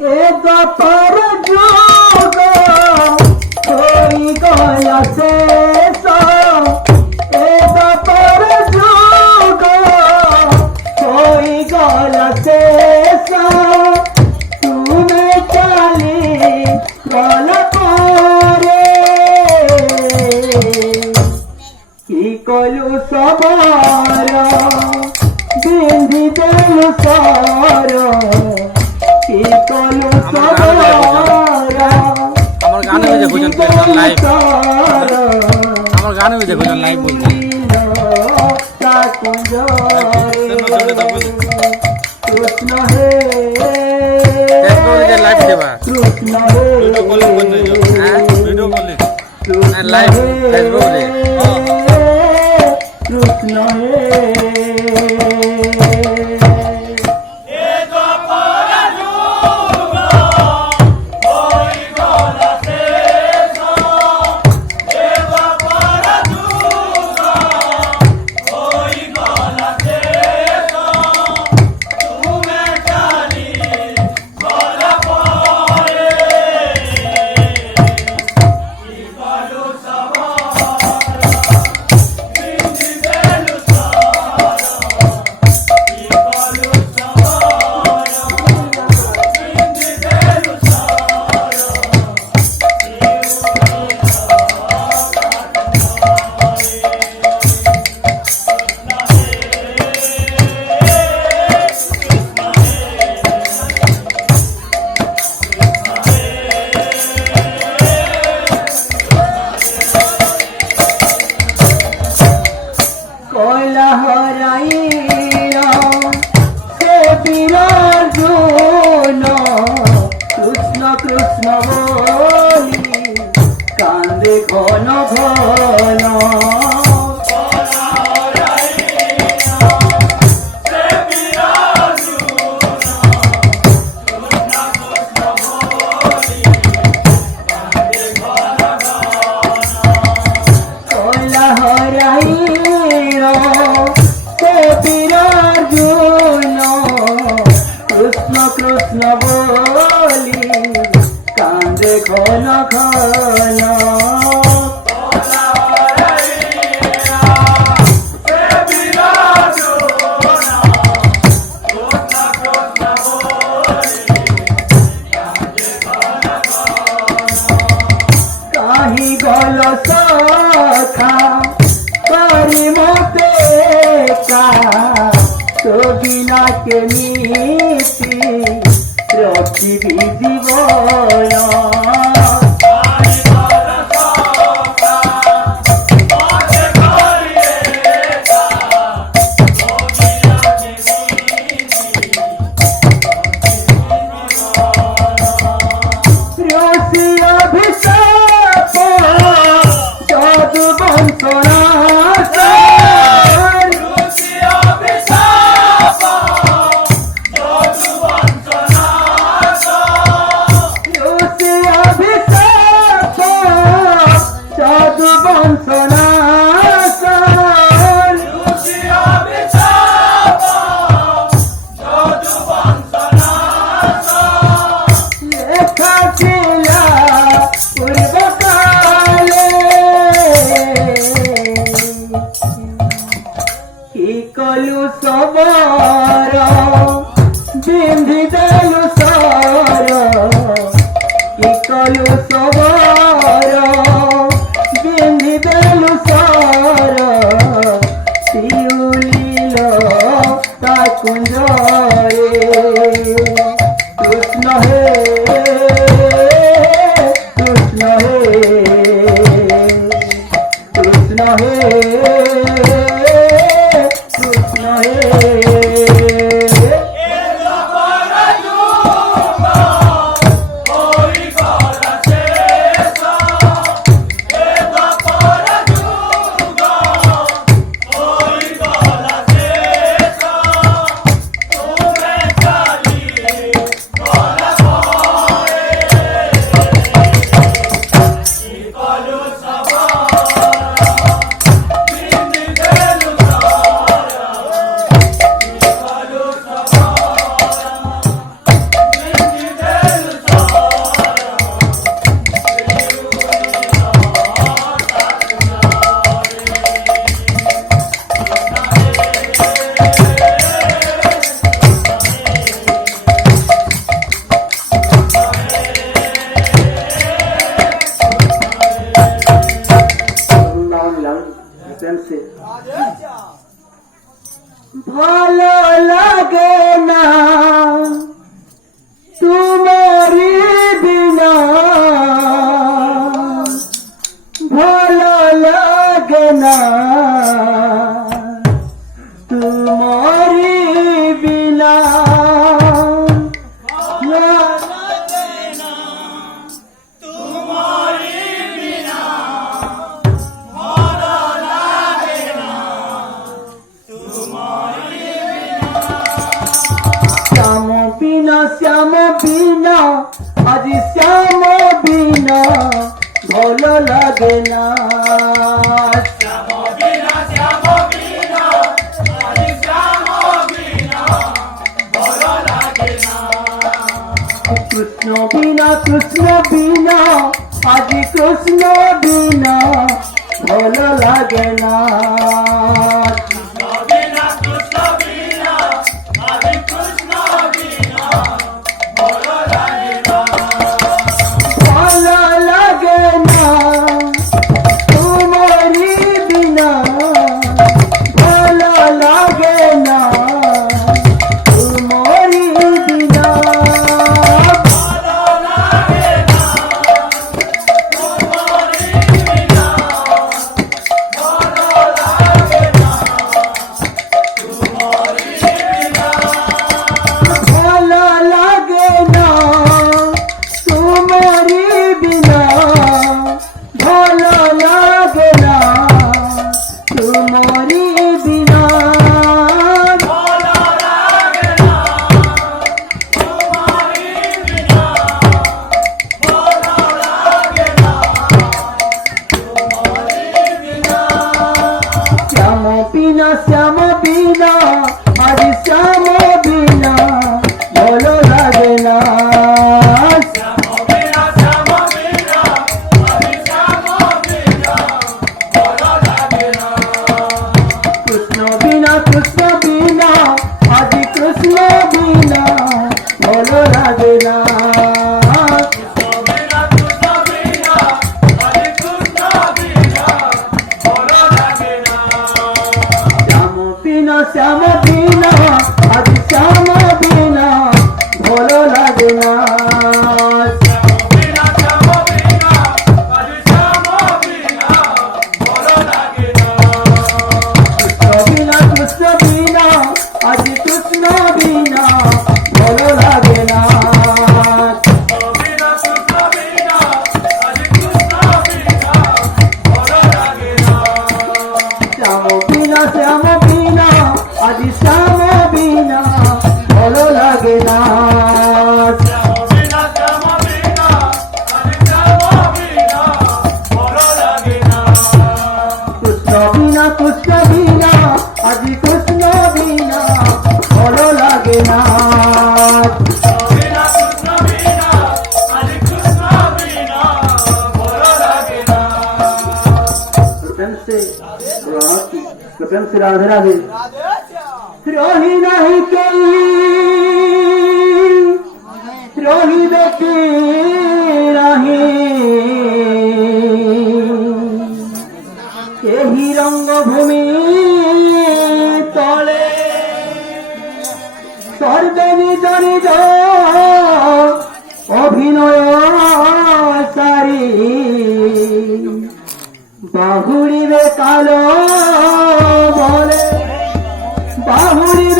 এ গপর যুগ হই গলা শেষ এ গপর যুগ হই গলা শেষ তুমি চালি গলা পরে কি কলু সবার বিন্ধি দেলু সর কি কলু সবার আমার গানে দেখুছেন লাইভ আমার গানে দেখুছেন লাইভ বলছেন কৃষ্ণ হে লাইভ দেবা কৃষ্ণ হে ভিডিও কলিং করতে হ্যাঁ ভিডিও কলিং লাইভ ফেসবুক রে কৃষ্ণ হে কয়লা হরাইয়া সে বিরাজুন কৃষ্ণ কৃষ্ণ বলি কান্দে ঘন ঘন কয়লা হরাইয়া সে বিরাজুন কৃষ্ণ কৃষ্ণ বলি কান্দে ঘন ঘন কাহি গল সখা করি মতে কা সবিনাকে নীতি রখিবি জীবন কলু সবার বিন্ধি দেলু সর কি কলু সবার বিন্ধি দেলু সর শিউলিল তা কুঞ্জরে কৃষ্ণ হে কৃষ্ণ হে কৃষ্ণ হে বিনা আজি শ্যাম বিনা ভালো লাগে না কৃষ্ণ বিনা আজি কৃষ্ণ বিনা ভালো লাগে না ভালো লাগে না তোমারি বিনা ভালো লাগে না তোমারি বিনা ভালো লাগে না তোমারি বিনা ভালো লাগে না তোমারি বিনা শ্যাম বিনা আরে শ্যাম বিনা ভালো লাগে না কৃষ্ণ বিনা আদি কৃষ্ণ বিনা ভালো লাগে না শ্যাম বিনা আদি শ্যাম বিনা ভালো লাগে না কৃষ্ণ বিনা আদি কৃষ্ণ বিনা ভালো লাগে না শ্যাম বিনা আদি শ্যাম বিনা ভালো লাগে না কৃষ্ণ বিনা আদি কৃষ্ণ বিনা ভালো লাগে না प्रेम से राधे राधे रही नहीं कई रही बेटी रही यही रंगभूमि तले सर्वे निज निज अभिनय सारी বাহুড়িবে কালো বলে বাহুড়িবে